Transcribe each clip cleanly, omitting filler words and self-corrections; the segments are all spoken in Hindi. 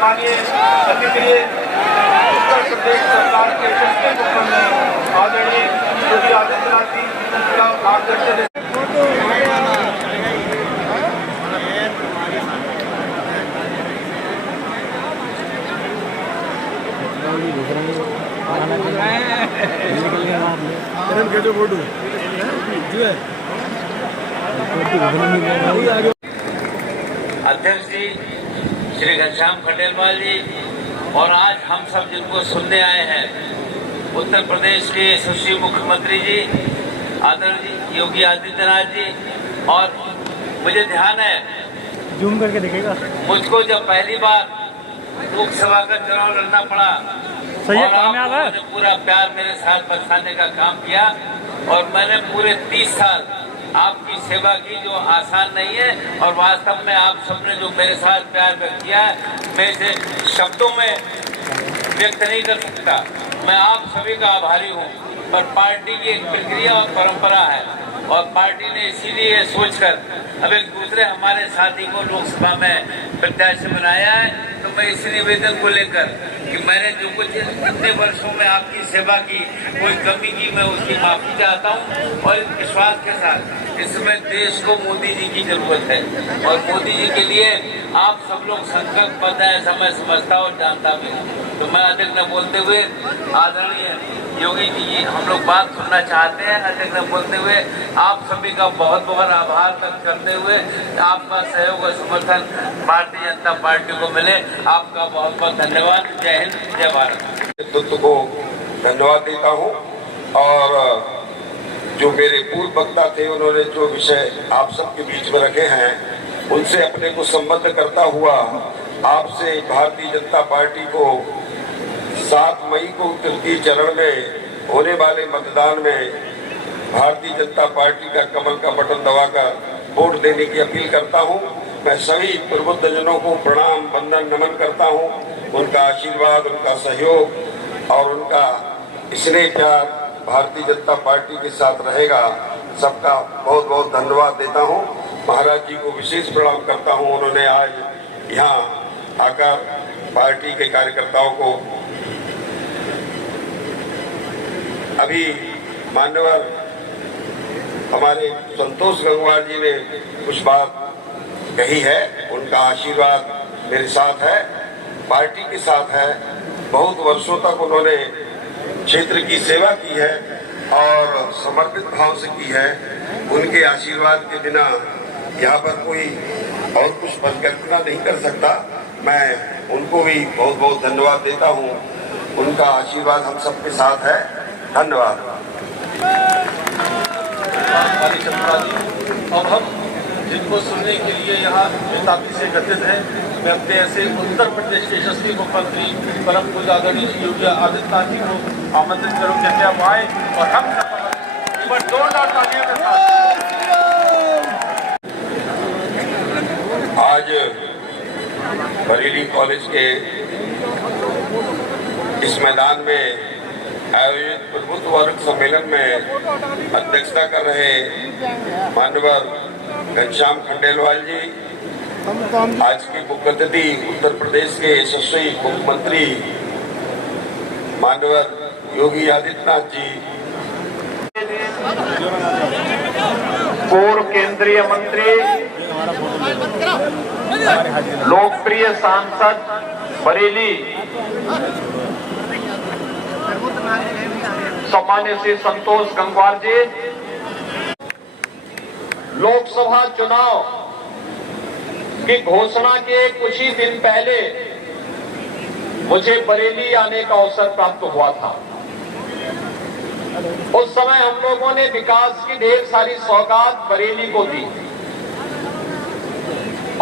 सम्मानीय अतिथि उत्तर प्रदेश सरकार के यशस्वी मुख्यमंत्री आदरणीय योगी आदित्यनाथ जी का मार्गदर्शन अध्यक्ष जी श्री घनश्याम खंडेलवाल जी और आज हम सब जिनको सुनने आए हैं उत्तर प्रदेश के यशस्वी मुख्यमंत्री जी आदरणीय योगी आदित्यनाथ जी। और मुझे ध्यान है जूम करके दिखेगा मुझको जब पहली बार लोकसभा का चुनाव लड़ना पड़ा सही है, और कामयाब है। आपने पूरा प्यार मेरे साथ बरसाने का काम किया और मैंने पूरे 30 साल आपकी सेवा की जो आसान नहीं है। और वास्तव में आप सबने जो मेरे साथ प्यार व्यक्त किया है मैं इसे शब्दों में व्यक्त नहीं कर सकता। मैं आप सभी का आभारी हूँ। पर पार्टी की एक प्रक्रिया और परंपरा है और पार्टी ने इसीलिए सोचकर अब एक दूसरे हमारे साथी को लोकसभा में प्रत्याशी बनाया है। तो मैं इस निवेदन को लेकर कि मैंने जो कुछ इतने वर्षों में आपकी सेवा की कोई कमी की मैं उसकी माफी चाहता हूँ। और इस विश्वास के साथ इस समय देश को मोदी जी की जरूरत है और मोदी जी के लिए आप सब लोग संकल्पबद्ध हैं, ऐसा मैं समझता और जानता भी हूँ। तो मैं अधिक न बोलते हुए आदरणीय योगी जी हम लोग बात सुनना चाहते हैं। अधिक न बोलते हुए आप सभी का बहुत बहुत आभार व्यक्त करते हुए आपका सहयोग और समर्थन भारतीय जनता पार्टी को मिले आपका बहुत बहुत धन्यवाद। जय हिंद, जय भारत। नेतृत्व को धन्यवाद देता हूँ और जो मेरे पूर्व वक्ता थे उन्होंने जो विषय आप सबके बीच में रखे हैं उनसे अपने को संबद्ध करता हुआ आपसे भारतीय जनता पार्टी को 7 मई को तृतीय चरण में होने वाले मतदान में भारतीय जनता पार्टी का कमल का बटन दबाकर वोट देने की अपील करता हूं। मैं सभी प्रबुद्धजनों को प्रणाम वंदन नमन करता हूं। उनका आशीर्वाद, उनका सहयोग और उनका स्नेह प्यार भारतीय जनता पार्टी के साथ रहेगा। सबका बहुत बहुत धन्यवाद देता हूं। महाराज जी को विशेष प्रणाम करता हूं। उन्होंने आज यहाँ आकर पार्टी के कार्यकर्ताओं को अभी मान्यवर हमारे संतोष गंगवार जी ने कुछ बात कही है। उनका आशीर्वाद मेरे साथ है, पार्टी के साथ है। बहुत वर्षों तक उन्होंने क्षेत्र की सेवा की है और समर्पित भाव से की है। उनके आशीर्वाद के बिना यहाँ पर कोई और कुछ परिकल्पना नहीं कर सकता। मैं उनको भी बहुत बहुत धन्यवाद देता हूँ। उनका आशीर्वाद हम सबके साथ है। धन्यवाद। अब हम जिनको सुनने के लिए यहाँ बेताबी से गठित हैं, मैं अपने ऐसे उत्तर प्रदेश के यशस्वी मुख्यमंत्री परम पूज्य आदरणीय योगी आदित्यनाथ जी को आमंत्रित करूँ कि आप आए और हम जोरदार तालियों के साथ आज बरेली कॉलेज के इस मैदान में आयोजित प्रबुद्ध वर्ग सम्मेलन में अध्यक्षता कर रहे मान्यवर घनश्याम खंडेलवाल जी, आज की मुख्य अतिथि उत्तर प्रदेश के यशस्वी मुख्यमंत्री मान्यवर योगी आदित्यनाथ जी, पूर्व केंद्रीय मंत्री लोकप्रिय सांसद बरेली सम्मान्य श्री संतोष गंगवार जी, लोकसभा चुनाव की घोषणा के कुछ ही दिन पहले मुझे बरेली आने का अवसर प्राप्त हुआ था। उस समय हम लोगों ने विकास की ढेर सारी सौगात बरेली को दी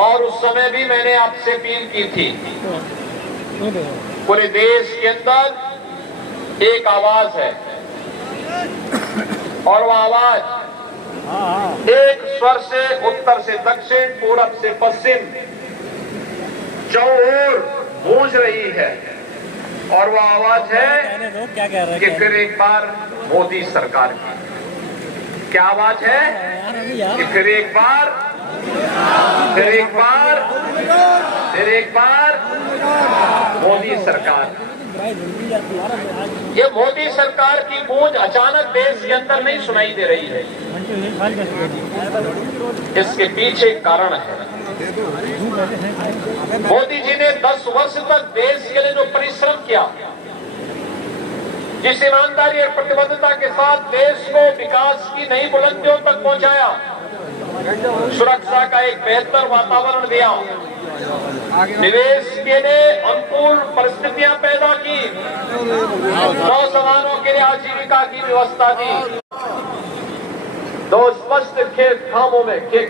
और उस समय भी मैंने आपसे अपील की थी। पूरे देश के अंदर एक आवाज है और वह आवाज एक स्वर से उत्तर से दक्षिण, पूरब से पश्चिम चौओर गूंज रही है और वह आवाज है कि फिर एक बार मोदी सरकार की। क्या आवाज है कि फिर एक बार मोदी सरकार। ये मोदी सरकार की गूंज अचानक देश के अंदर नहीं सुनाई दे रही है, इसके पीछे कारण है। मोदी जी ने 10 वर्ष तक देश के लिए जो परिश्रम किया, जिस ईमानदारी और प्रतिबद्धता के साथ देश को विकास की नई बुलंदियों तक पहुंचाया, सुरक्षा का एक बेहतर वातावरण दिया, निवेश के लिए अनुकूल परिस्थितियां पैदा की, नौजवानों के लिए आजीविका की व्यवस्था दी, दो स्पष्ट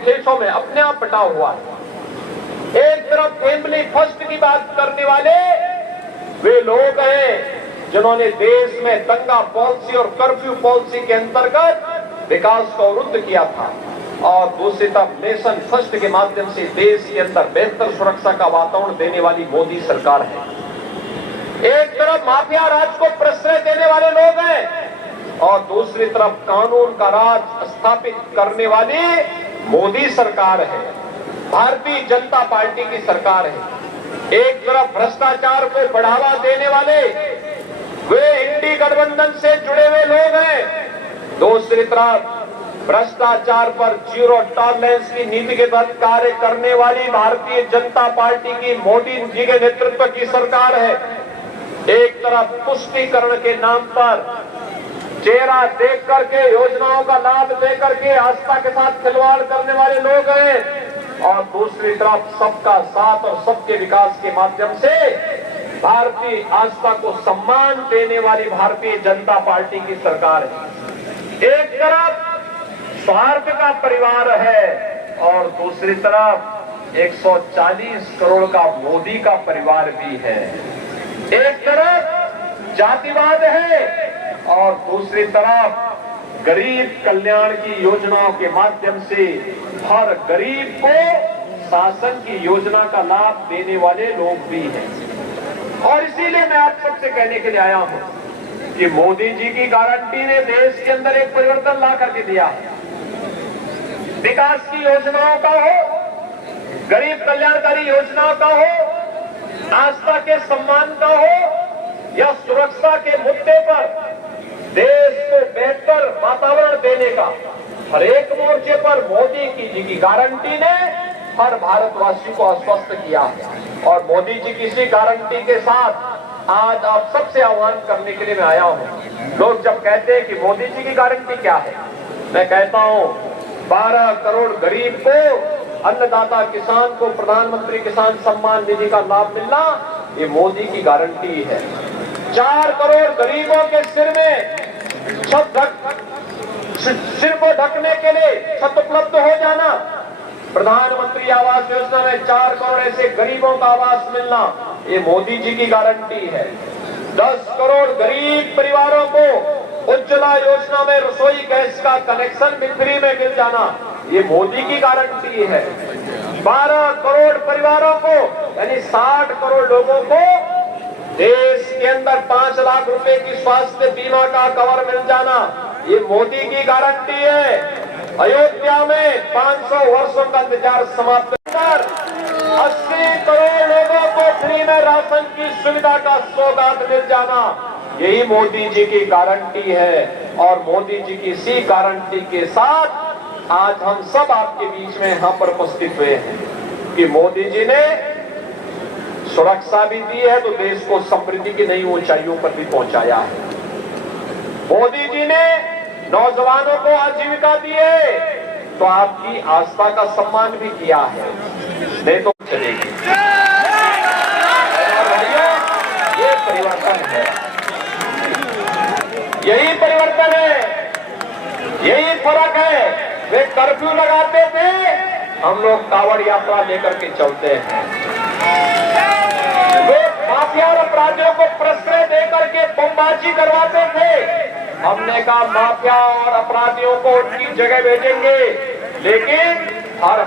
खेतों में अपने आप बटा हुआ है। एक तरफ फैमिली फर्स्ट की बात करने वाले वे लोग हैं जिन्होंने देश में दंगा पॉलिसी और कर्फ्यू पॉलिसी के अंतर्गत विकास को अवरुद्ध किया था, और दूसरी तरफ नेशन फर्स्ट के माध्यम से देश के अंदर बेहतर सुरक्षा का वातावरण देने वाली मोदी सरकार है। एक तरफ माफिया राज को प्रश्रय देने वाले लोग हैं और दूसरी तरफ कानून का राज स्थापित करने वाली मोदी सरकार है, भारतीय जनता पार्टी की सरकार है। एक तरफ भ्रष्टाचार को बढ़ावा देने वाले वे इंडी गठबंधन से जुड़े हुए लोग हैं, दूसरी तरफ भ्रष्टाचार पर जीरो टॉलरेंस की नीति के तहत कार्य करने वाली भारतीय जनता पार्टी की मोदी जी के नेतृत्व की सरकार है। एक तरफ तुष्टीकरण के नाम पर चेहरा देख करके योजनाओं का लाभ दे करके आस्था के साथ खिलवाड़ करने वाले लोग हैं, और दूसरी तरफ सबका साथ और सबके विकास के माध्यम से भारतीय आस्था को सम्मान देने वाली भारतीय जनता पार्टी की सरकार है। एक तरफ स्वार्थ का परिवार है और दूसरी तरफ 140 करोड़ का मोदी का परिवार भी है। एक तरफ जातिवाद है और दूसरी तरफ गरीब कल्याण की योजनाओं के माध्यम से हर गरीब को शासन की योजना का लाभ देने वाले लोग भी हैं। और इसीलिए मैं आप सबसे कहने के लिए आया हूं कि मोदी जी की गारंटी ने देश के अंदर एक परिवर्तन ला करके दिया है। विकास की योजनाओं का हो, गरीब कल्याणकारी योजनाओं का हो, आस्था के सम्मान का हो या सुरक्षा के मुद्दे पर देश को बेहतर वातावरण देने का, हर एक मोर्चे पर मोदी जी की गारंटी ने हर भारतवासी को आश्वस्त किया है। और मोदी जी की इसी गारंटी के साथ आज आप सबसे आह्वान करने के लिए मैं आया हूं। लोग जब कहते हैं कि मोदी जी की गारंटी क्या है, मैं कहता हूं 12 करोड़ गरीब को, अन्नदाता किसान को प्रधानमंत्री किसान सम्मान निधि का लाभ मिलना, ये मोदी की गारंटी है। 4 करोड़ गरीबों के सिर को ढकने के लिए छत उपलब्ध हो जाना, प्रधानमंत्री आवास योजना में 4 करोड़ ऐसे गरीबों का आवास मिलना, ये मोदी जी की गारंटी है। 10 करोड़ गरीब परिवारों को उज्ज्वला योजना में रसोई गैस का कनेक्शन भी फ्री में मिल जाना, ये मोदी की गारंटी है। 12 करोड़ परिवारों को यानी 60 करोड़ लोगों को देश के अंदर 5 लाख रुपए की स्वास्थ्य बीमा का कवर मिल जाना, ये मोदी की गारंटी है। अयोध्या में 500 वर्षों का इंतजार समाप्त कर 80 करोड़ लोगों को फ्री में राशन की सुविधा का सौगात मिल जाना, यही मोदी जी की गारंटी है। और मोदी जी की इसी गारंटी के साथ आज हम सब आपके बीच में यहां पर उपस्थित हुए हैं कि मोदी जी ने सुरक्षा भी दी है तो देश को समृद्धि की नई ऊंचाइयों पर भी पहुंचाया है। मोदी जी ने नौजवानों को आजीविका दी है तो आपकी आस्था का सम्मान भी किया है, नहीं तो चलेगी। ये परिवर्तन है, यही परिवर्तन है, यही फर्क है। वे कर्फ्यू लगाते थे, हम लोग कावड़ यात्रा लेकर के चलते हैं। वे माफिया और अपराधियों को प्रश्रय देकर के बमबाजी करवाते थे, हमने कहा माफिया और अपराधियों को उनकी जगह भेजेंगे, लेकिन हर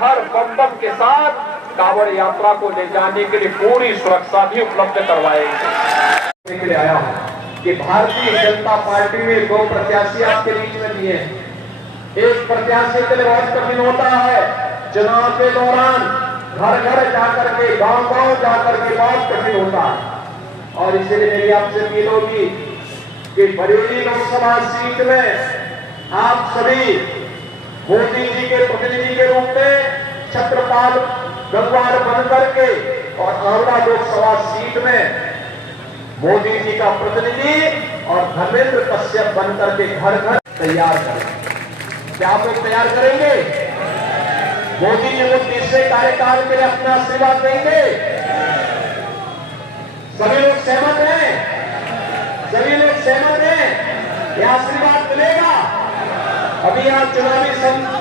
बम के साथ कावड़ यात्रा को ले जाने के लिए पूरी सुरक्षा भी उपलब्ध करवाएंगे। के लिए आया हूं कि भारतीय जनता पार्टी में 2 प्रत्याशी आपके बीच में दिए हैं। एक प्रत्याशी के लिए बहुत कठिन होता है चुनाव के दौरान घर घर जाकर के, गांव गांव जाकर के बहुत कठिन होता है। और इसलिए मेरी आपसे अपील होगी कि बरेली लोकसभा सीट में आप सभी मोदी जी के प्रतिनिधि के रूप में छत्रपाल गंगवार बन करके और आंवला लोकसभा सीट में मोदी जी का प्रतिनिधि और धर्मेंद्र कश्यप बनकर के घर घर तैयार करें। क्या आप लोग तैयार करेंगे? मोदी जी को तीसरे कार्यकाल के लिए अपना आशीर्वाद देंगे? सभी लोग सहमत हैं? सभी लोग सहमत हैं? यह आशीर्वाद मिलेगा। अभी यहाँ चुनावी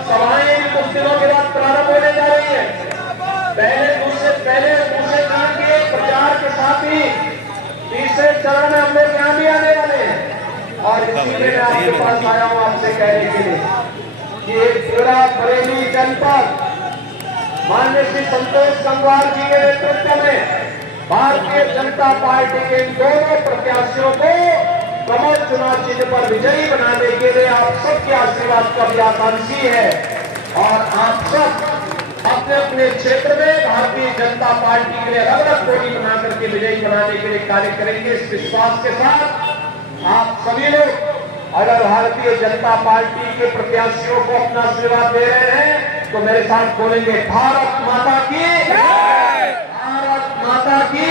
सभाएं कुछ दिनों के बाद प्रारंभ होने जा रही है। पहले दूसरे चरण के प्रचार के साथ ही तीसरे चरण में हम लोग यहाँ भी आने वाले हैं। और इसीलिए मैं आपके पास आया हूँ आपसे कहने के लिए कि एक पूरा बरेली जनपद माननीय श्री संतोष गंगवार जी के नेतृत्व में भारतीय जनता पार्टी के इन दोनों प्रत्याशियों को कमल चुनाव चिन्ह पर विजयी बनाने के लिए आप सबके आशीर्वाद का भी आकांक्षी है। और आप सब अपने अपने क्षेत्र में भारतीय जनता पार्टी के लिए अलग अलग टोली बना करके विजयी बनाने के लिए कार्य करेंगे। इस विश्वास के साथ आप सभी लोग अगर भारतीय जनता पार्टी के प्रत्याशियों को अपना आशीर्वाद दे रहे हैं तो मेरे साथ बोलेंगे भारत माता की, भारत माता की।